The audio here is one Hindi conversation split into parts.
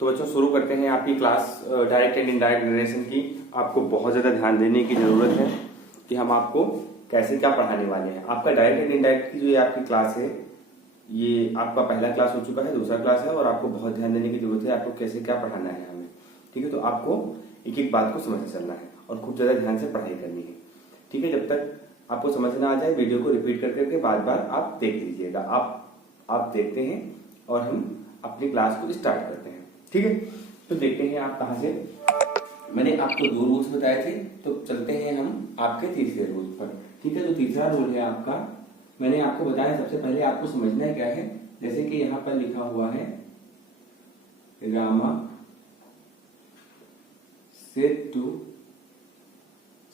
तो बच्चों शुरू करते हैं आपकी class direct and indirect narration की। आपको बहुत ज़्यादा ध्यान देने की ज़रूरत है कि हम आपको कैसे क्या पढ़ाने वाले हैं। आपका डायरेक्ट एंड इनडायरेक्ट की जो ये आपकी क्लास है, ये आपका पहला क्लास हो चुका है, दूसरा क्लास है, और आपको बहुत ध्यान देने की जरूरत है आपको कैसे क्या पढ़ाना है हमें। ठीक है, तो आपको एक एक बात को समझ चलना है और खूब ज़्यादा ध्यान से पढ़ाई करनी है। ठीक है, जब तक आपको समझ ना आ जाए वीडियो को रिपीट कर करके बार बार आप देख लीजिएगा। आप देखते हैं और हम अपनी क्लास को स्टार्ट करते हैं। ठीक है, तो देखते हैं आप कहाँ से। मैंने आपको 2 रूल्स बताए थे, तो चलते हैं हम आपके तीसरे रूल पर। ठीक है, तो तीसरा रूल है आपका, मैंने आपको बताया सबसे पहले आपको समझना है क्या है। जैसे कि यहाँ पर लिखा हुआ है Rama said to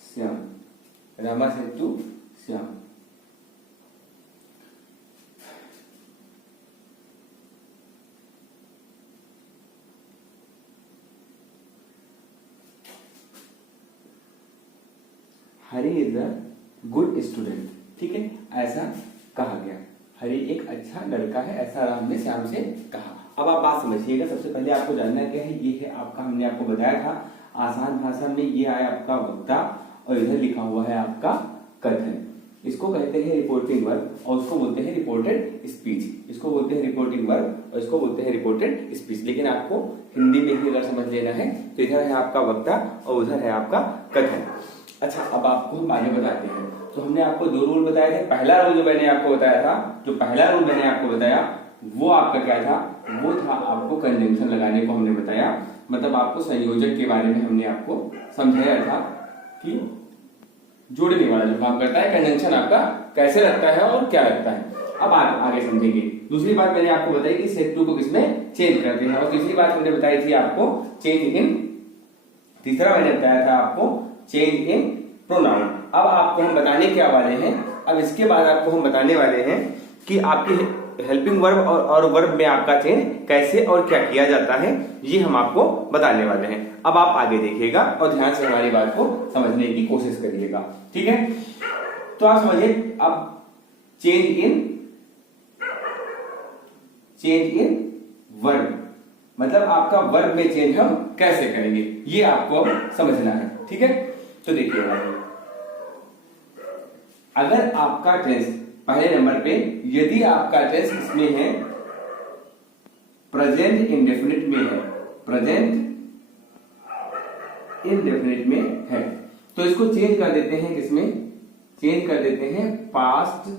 Shyam, Rama said to Shyam. Hari is a good student. ठीक है, ऐसा कहा गया। हरी एक अच्छा लड़का है, ऐसा राम ने श्याम से कहा। अब आप बात समझिएगा। सबसे पहले आपको जानना क्या है, ये है आपका, हमने आपको बताया था आसान भाषा में, ये आया आपका वक्ता और इधर लिखा हुआ है आपका कथन। इसको कहते हैं रिपोर्टिंग वर्ब और उसको बोलते हैं रिपोर्टेड स्पीच। इसको बोलते हैं रिपोर्टिंग वर्ब और इसको बोलते हैं रिपोर्टेड स्पीच। लेकिन आपको हिंदी में ही अगर समझ लेना है तो इधर है आपका वक्ता और उधर है आपका कथन। अच्छा, अब आपको आगे बताते हैं। तो हमने आपको 2 रूल बताए थे। पहला रूल जो मैंने आपको बताया था, जो पहला रूल मैंने आपको बताया वो आपका क्या था, वो था आपको कंजंक्शन लगाने को हमने बताया। मतलब आपको संयोजक के बारे में हमने आपको समझाया था कि जोड़ने वाला जो काम करता है कंजंक्शन आपका कैसे लगता है और क्या लगता है। अब आगे समझेंगे। दूसरी बात मैंने आपको बताई कि सेट टू को किसमें चेंज करते हैं, और तीसरी बात हमने बताई थी आपको चेंज इन, तीसरा मैंने बताया था आपको चेंज इन प्रोनाउन। अब आपको हम बताने क्या वाले हैं, अब इसके बाद आपको हम बताने वाले हैं कि आपकी हेल्पिंग वर्ब और वर्ब में आपका चेंज कैसे और क्या किया जाता है, ये हम आपको बताने वाले हैं। अब आप आगे देखिएगा और ध्यान से हमारी बात को समझने की कोशिश करिएगा। ठीक है, तो आप समझिए। अब चेंज इन वर्ब मतलब आपका वर्ब में चेंज हम कैसे करेंगे, ये आपको अब समझना है। ठीक है, तो देखिएगा, अगर आपका टेंस पहले नंबर पे, यदि आपका टेंस इसमें है प्रेजेंट इंडेफिनिट में है, प्रेजेंट इंडेफिनिट में है, तो इसको चेंज कर देते हैं किसमें, चेंज कर देते हैं पास्ट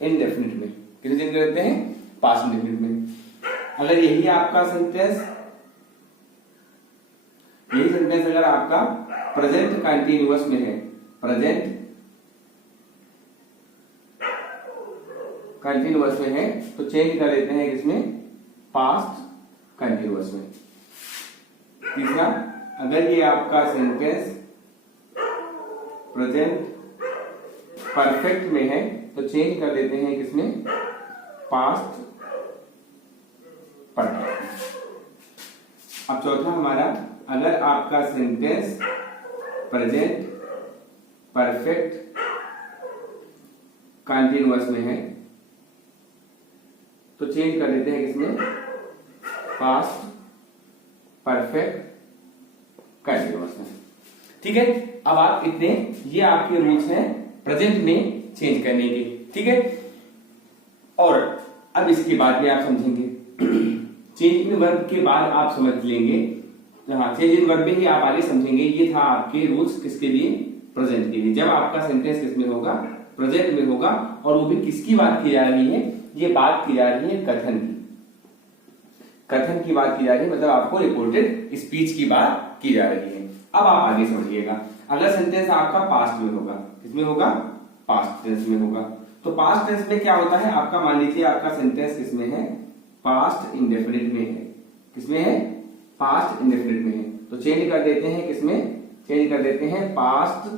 इंडेफिनिट में। किसे चेंज कर देते हैं, पास्ट इंडेफिनिट में। अगर यही आपका सेंटेंस, यही सेंटेंस अगर आपका प्रेजेंट कंटीन्यूअस में है, प्रेजेंट कंटीन्यूअस में है, तो चेंज कर देते हैं किसमें, पास्ट कंटीन्यूअस में। तीसरा, अगर ये आपका सेंटेंस प्रेजेंट परफेक्ट में है तो चेंज कर देते हैं किसमें, पास्ट परफेक्ट। अब चौथा हमारा, अगर आपका सेंटेंस प्रेजेंट परफेक्ट कंटीन्यूअस में है तो चेंज कर देते हैं किसमें, पास्ट परफेक्ट कंटीन्यूअस में। ठीक है, अब आप इतने, ये आपके रूल्स हैं प्रेजेंट में चेंज करने के। ठीक है, और अब इसके बाद में आप समझेंगे चेंज इन वर्ब के बाद आप समझ लेंगे, हाँ चेंज इन वर्ब में ही आप आगे समझेंगे। ये था आपके रूल्स किसके लिए, प्रेजेंट के लिए। जब आपका सेंटेंस किसमें होगा, प्रेजेंट में होगा, और वो भी किसकी बात की जा रही है, ये बात की जा रही है कथन की, कथन की बात की जा रही है, मतलब आपको रिपोर्टेड स्पीच की बात की जा रही है। अब आप आगे समझिएगा। अगर सेंटेंस आपका पास्ट में होगा, किसमें होगा, पास्ट टेंस में होगा, तो पास्ट टेंस में क्या होता है आपका, मान लीजिए आपका सेंटेंस किसमें है, पास्ट इंडेफिनिट में है, किसमें है, पास्ट इंडेफिनिट में है, तो चेंज कर देते हैं किसमें, चेंज कर देते हैं पास्ट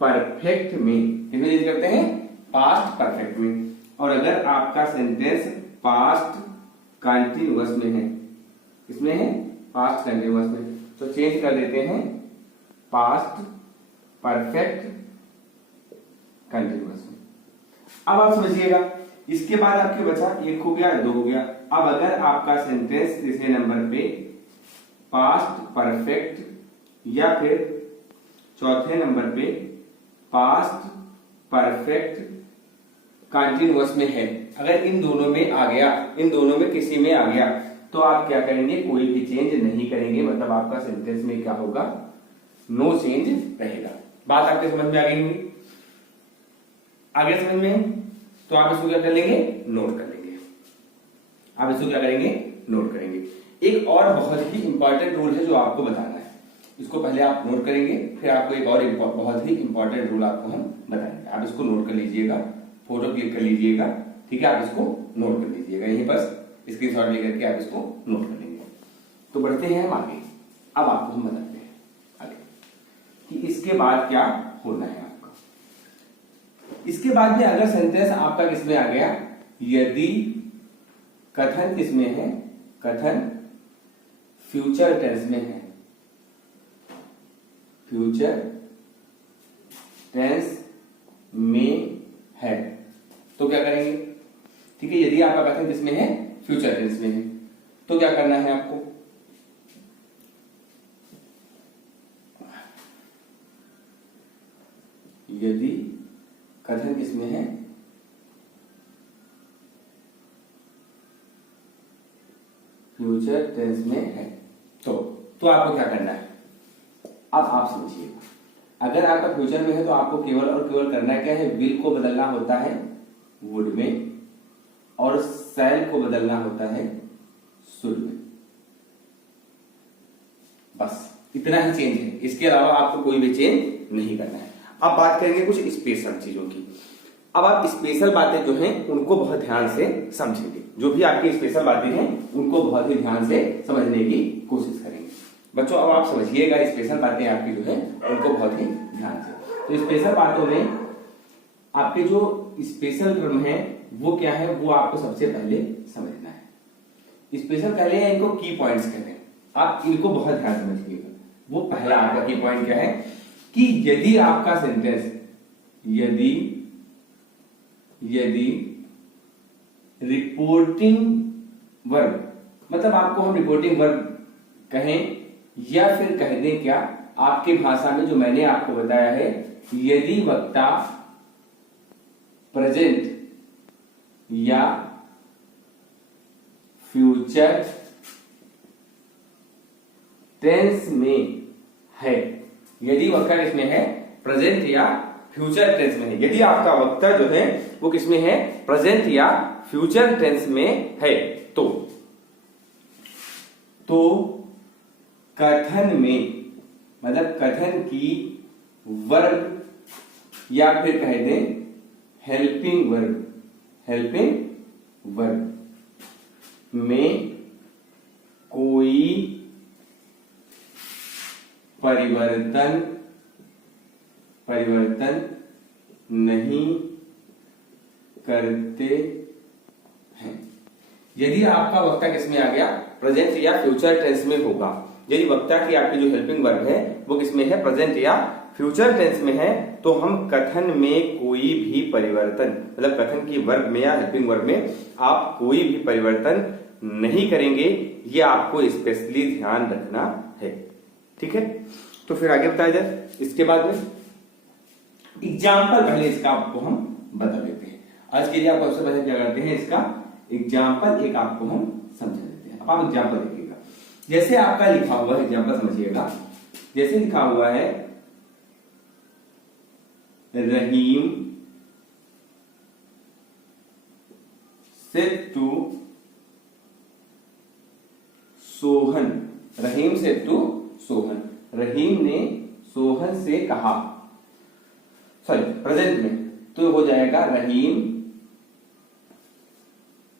परफेक्ट में। किसमें चेंज करते हैं, पास्ट परफेक्ट में। और अगर आपका सेंटेंस पास्ट कंटीन्यूअस में है, किसमें है, पास्ट कंटीन्यूअस में, तो चेंज कर देते हैं पास्ट परफेक्ट कंटीन्यूअस में। अब आप समझिएगा इसके बाद आपके बचा एक हो गया, दो हो गया। अब अगर आपका सेंटेंस तीसरे नंबर पे पास्ट परफेक्ट या फिर चौथे नंबर पे पास्ट परफेक्ट कंटीन्यूअस में है, अगर इन दोनों में आ गया, इन दोनों में किसी में आ गया, तो आप क्या करेंगे, कोई भी चेंज नहीं करेंगे, मतलब आपका सेंटेंस में क्या होगा, नो चेंज रहेगा। बात आपके समझ में आ गई होगी? आगे समझ में? तो आप इसको क्या कर लेंगे, नोट कर लेंगे। आप इसको क्या करेंगे, नोट करेंगे। एक और बहुत ही इंपॉर्टेंट रूल है जो आपको बताना है, इसको पहले आप नोट करेंगे, फिर आपको एक और बहुत ही इंपॉर्टेंट रूल आपको हम बताएंगे। आप इसको नोट कर लीजिएगा, फोटो क्लिक कर लीजिएगा, ठीक है, आप इसको नोट कर लीजिएगा, यहीं पर स्क्रीनशॉट लेकर के आप इसको नोट कर लेंगे। तो बढ़ते हैं हम आगे। अब आपको हम बताते हैं आगे कि इसके बाद क्या होना है आपका। इसके बाद में अगर सेंटेंस आपका किसमें आ गया, यदि कथन किसमें है, कथन फ्यूचर टेंस में है, फ्यूचर टेंस में है, तो क्या करेंगे, ठीक है। यदि आपका कथन किसमें है, फ्यूचर टेंस में है, तो क्या करना है आपको, यदि कथन किसमें है, फ्यूचर टेंस में है, तो आपको क्या करना है, अब आप समझिएगा। अगर आपका फ्यूचर में है तो आपको केवल और केवल करना क्या है, विल को बदलना होता है वुड में, और शैल को बदलना होता है शुड में, बस इतना ही चेंज है। इसके अलावा आपको कोई भी चेंज नहीं करना है। अब बात करेंगे कुछ स्पेशल चीजों की। अब आप स्पेशल बातें जो हैं उनको बहुत ध्यान से समझेंगे, जो भी आपकी स्पेशल बातें हैं उनको बहुत ही ध्यान से समझने की कोशिश करेंगे। बच्चों अब आप समझिएगा, स्पेशल बातें आपकी जो है उनको बहुत ही ध्यान से। तो स्पेशल बातों में आपके जो स्पेशल टर्म है वो क्या है, वो आपको सबसे पहले समझना है। स्पेशल पहले है, इनको की पॉइंट्स कहते हैं, आप इनको बहुत ध्यान समझिएगा। वो पहला आपका की पॉइंट क्या है कि यदि आपका सेंटेंस, यदि रिपोर्टिंग वर्ब, मतलब आपको हम रिपोर्टिंग वर्ब कहें या फिर कह दें क्या, आपकी भाषा में जो मैंने आपको बताया है, यदि वक्ता प्रेजेंट या फ्यूचर टेंस में है, यदि वक्ता किसमें है, प्रेजेंट या फ्यूचर टेंस में है, यदि आपका वक्ता जो है वो किसमें है, प्रेजेंट या फ्यूचर टेंस में है, तो कथन में, मतलब कथन की वर्ब या फिर कह दें हेल्पिंग वर्ब में कोई परिवर्तन नहीं करते हैं। यदि आपका वक्ता किसमें आ गया, प्रेजेंट या फ्यूचर टेंस में होगा, यदि वक्ता की आपकी जो हेल्पिंग वर्ब है वो किसमें है, प्रेजेंट या फ्यूचर टेंस में है, तो हम कथन में कोई भी परिवर्तन, मतलब कथन की वर्ब में या हेल्पिंग वर्ब में आप कोई भी परिवर्तन नहीं करेंगे। ये आपको स्पेशली ध्यान रखना है, ठीक है। तो फिर आगे बताया जाए। इसके बाद में एग्जाम्पल पहले इसका आपको हम बता देते हैं। आज के लिए आप सबसे पहले क्या करते हैं, इसका एग्जाम्पल एक आपको हम समझा देते हैं। अब आप एग्जाम्पल देखिएगा, जैसे आपका लिखा हुआ है, एग्जाम्पल समझिएगा, जैसे लिखा हुआ है रहीम said to Sohan, Rahim said to Sohan, रहीम ने सोहन से कहा, सॉरी प्रेजेंट में तो हो जाएगा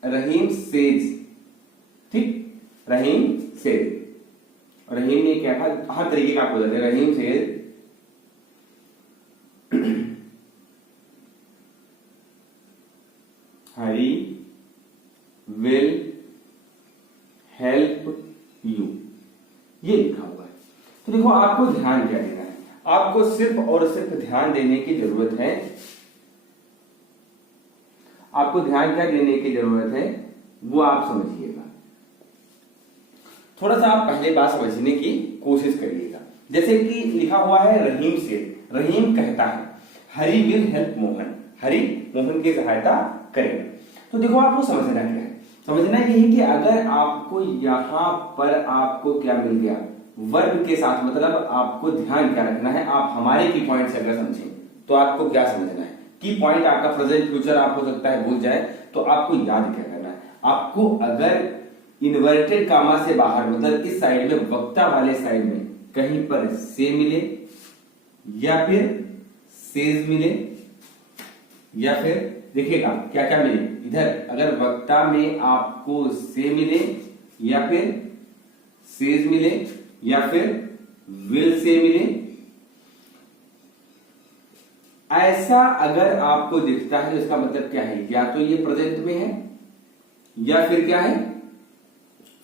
रहीम सेज, ठीक, रहीम सेज, रहीम ने क्या कहा, हर तरीके का आपको बताते हैं, Rahim says Hari will help you, ये लिखा हुआ है। तो देखो आपको ध्यान क्या देना है, आपको सिर्फ और सिर्फ ध्यान देने की जरूरत है। आपको ध्यान क्या देने की जरूरत है वो आप समझिएगा। थोड़ा सा आप पहले बात समझने की कोशिश करिएगा। जैसे कि लिखा हुआ है रहीम से, रहीम कहता है हरी विल हेल्प मोहन, हरी मोहन की सहायता करेगा। तो देखो आपको समझना क्या है, समझना ये है कि अगर आपको यहां पर आपको क्या मिल गया, वर्ब के साथ, मतलब आपको ध्यान क्या रखना है, आप हमारे की पॉइंट से अगर समझें तो आपको क्या समझना है, की पॉइंट आपका प्रेजेंट फ्यूचर आप हो सकता है भूल जाए, तो आपको याद क्या करना है, आपको अगर इन्वर्टेड कामा से बाहर मतलब इस साइड में वक्ता वाले साइड में कहीं पर से मिले या फिर सेज मिले या फिर देखिएगा क्या क्या मिले, इधर अगर वक्ता में आपको से मिले या फिर सेज मिले या फिर विल से मिले, ऐसा अगर आपको दिखता है तो इसका मतलब क्या है, या तो ये प्रेजेंट में है या फिर क्या है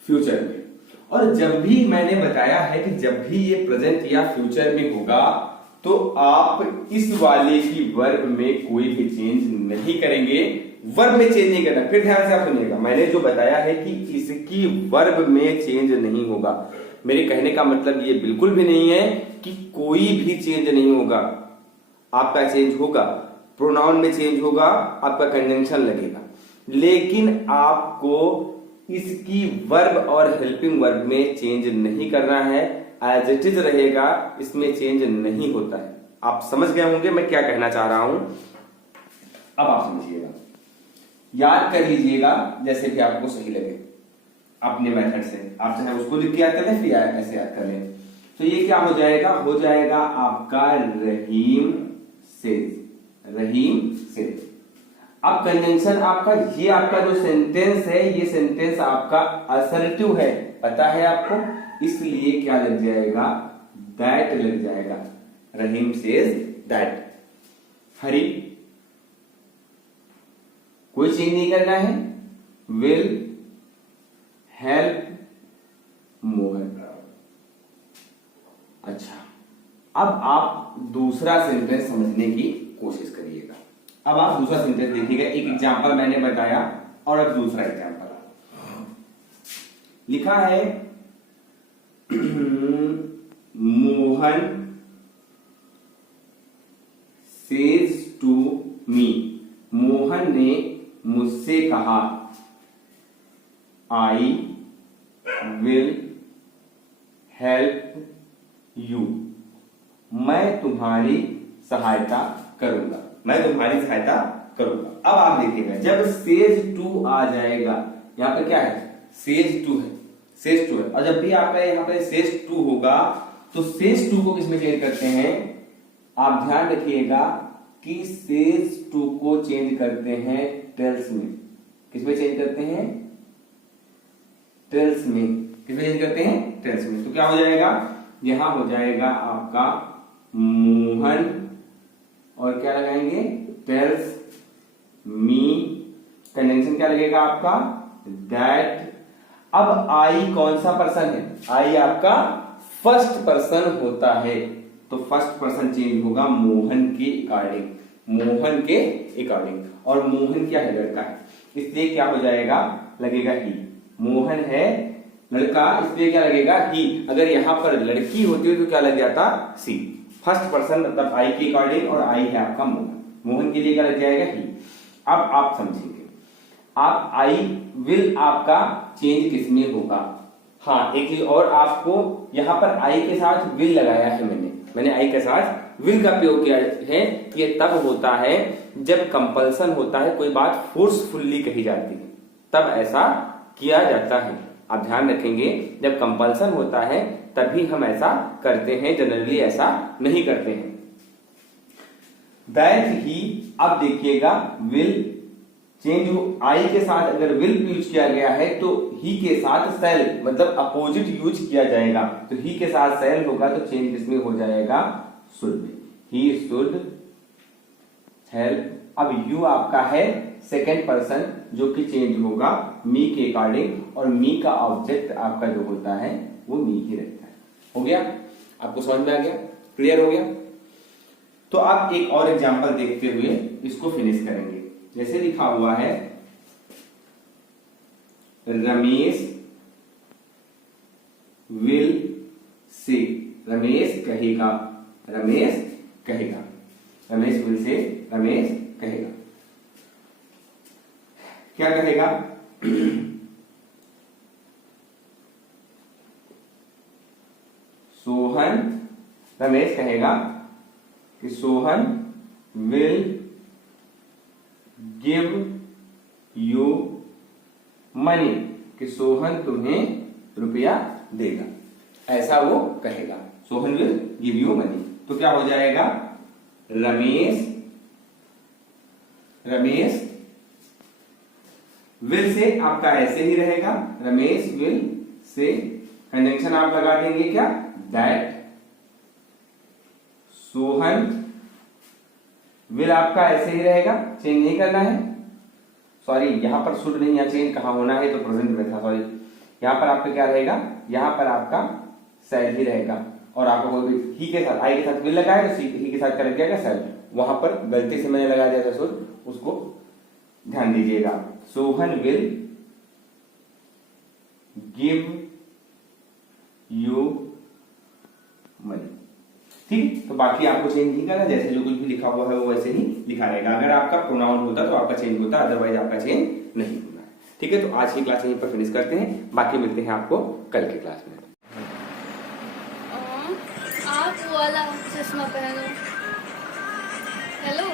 फ्यूचर में। और जब भी मैंने बताया है कि जब भी ये प्रेजेंट या फ्यूचर में होगा तो आप इस वाले की वर्ब में कोई भी चेंज नहीं करेंगे, वर्ब में चेंज नहीं करना। फिर ध्यान से आप सुनिएगा, मैंने जो बताया है कि इसकी वर्ब में चेंज नहीं होगा, मेरे कहने का मतलब ये बिल्कुल भी नहीं है कि कोई भी चेंज नहीं होगा, आपका चेंज होगा, प्रोनाउन में चेंज होगा, आपका कंजंक्शन लगेगा, लेकिन आपको इसकी वर्ब और हेल्पिंग वर्ब में चेंज नहीं करना है, एज इट इज रहेगा, इसमें चेंज नहीं होता है। आप समझ गए होंगे मैं क्या कहना चाह रहा हूं। अब आप समझिएगा, याद कर लीजिएगा जैसे भी आपको सही लगे अपने मेथड से, आप चाहे उसको लिख के याद कर लें फिर ऐसे याद कर लें। तो ये क्या हो जाएगा आपका रहीम सेज, रहीम सेज। अब कंजंक्शन आपका, ये आपका जो सेंटेंस है ये सेंटेंस आपका असर्टिव है, पता है आपको, इसलिए क्या लग जाएगा, दैट लग जाएगा, रहीम सेज दैट। हरी कोई चेंज नहीं करना है, विल हेल्प मोहन। अच्छा, अब आप दूसरा सेंटेंस समझने की कोशिश करिएगा। अब आप दूसरा सेंटेंस देखिएगा, एक एग्जांपल मैंने बताया और अब दूसरा एग्जांपल लिखा है Mohan says to me, Mohan ने मुझसे कहा आई विल हेल्प यू, मैं तुम्हारी सहायता करूंगा, मैं तुम्हारी सहायता करूंगा। अब आप देखिएगा जब सेज टू आ जाएगा, यहां पर क्या है, सेज टू है, सेज टू है, और जब भी आपका यहां पर सेज टू होगा तो सेज टू को किसमें चेंज करते हैं, आप ध्यान रखिएगा कि सेज टू को चेंज करते हैं टेल्स में। किसमें चेंज करते हैं, टेल्स में। किसमें चेंज करते हैं, टेल्स में। तो क्या हो जाएगा, यहां हो जाएगा आपका मोहन और क्या लगाएंगे, टेल्स मी, कंजंक्शन क्या लगेगा आपका, दैट। अब आई कौन सा पर्सन है, आई आपका फर्स्ट पर्सन होता है, तो फर्स्ट पर्सन चेंज होगा मोहन के अकॉर्डिंग, मोहन के अकॉर्डिंग, और मोहन क्या है, लड़का है, इसलिए क्या हो जाएगा, लगेगा ही। मोहन है लड़का, इसलिए क्या लगेगा, ही। अगर यहां पर लड़की होती तो क्या लग जाता, सी। फर्स्ट पर्सन मतलब आई के अकॉर्डिंग, और आई है आपका मोहन, मोहन के लिए क्या लग जाएगा, ही। अब आप समझेंगे, आप आई विल आपका चेंज किसमें होगा। हाँ, एक चीज और, आपको यहां पर आई के साथ विल लगाया है, मैंने आई के साथ विल का प्रयोग किया है। ये तब होता है जब कंपल्सन होता है, कोई बात फोर्सफुल्ली कही जाती है, तब ऐसा किया जाता है। आप ध्यान रखेंगे, जब कंपल्सन होता है तभी हम ऐसा करते हैं, जनरली ऐसा नहीं करते हैं। दैट ही, अब देखिएगा विल चेंज हो, आई के साथ अगर विल यूज किया गया है तो ही के साथ सेल मतलब अपोजिट यूज किया जाएगा, तो ही के साथ सेल होगा तो चेंज किसमें हो जाएगा, शुड में, ही शुड हेल्प। अब यू आपका है सेकेंड पर्सन जो कि चेंज होगा मी के अकॉर्डिंग, और मी का ऑब्जेक्ट आपका जो होता है वो मी ही रहता है। हो गया, आपको समझ में आ गया, क्लियर हो गया। तो आप एक और एग्जांपल देखते हुए इसको फिनिश करेंगे। जैसे लिखा हुआ है रमेश विल से, रमेश कहेगा, रमेश कहेगा, रमेश विल से, रमेश कहेगा। क्या कहेगा? सोहन, रमेश कहेगा कि Sohan will give you money, कि सोहन तुम्हें रुपया देगा, ऐसा वो कहेगा। Sohan will give you money. तो क्या हो जाएगा? रमेश, रमेश विल से आपका ऐसे ही रहेगा, रमेश विल से कंजंक्शन आप लगा देंगे क्या? दैट। सोहन विल आपका ऐसे ही रहेगा, चेंज नहीं करना है। सॉरी, यहां पर शुड नहीं, यहाँ चेंज कहां होना है, तो प्रेजेंट में था, सॉरी। यहां पर आपका क्या रहेगा? यहां पर आपका शैल ही रहेगा, और आपको कोई भी ही के साथ, आई के साथ विल लगा है तो ही के साथ क्या लग जाएगा? शैल। वहां पर गलती से मैंने लगा दिया था शुड, उसको ध्यान दीजिएगा। Sohan will give you money. ठीक, तो बाकी आपको चेंज नहीं करना, जैसे जो कुछ भी लिखा हुआ है वो वैसे ही लिखा रहेगा। अगर आपका प्रोनाउन होता तो आपका चेंज होता, अदरवाइज आपका चेंज नहीं होना है। ठीक है, तो आज की क्लास यहीं पर फिनिश करते हैं, बाकी मिलते हैं आपको कल की क्लास में। आप वाला चश्मा पहनो। हेलो।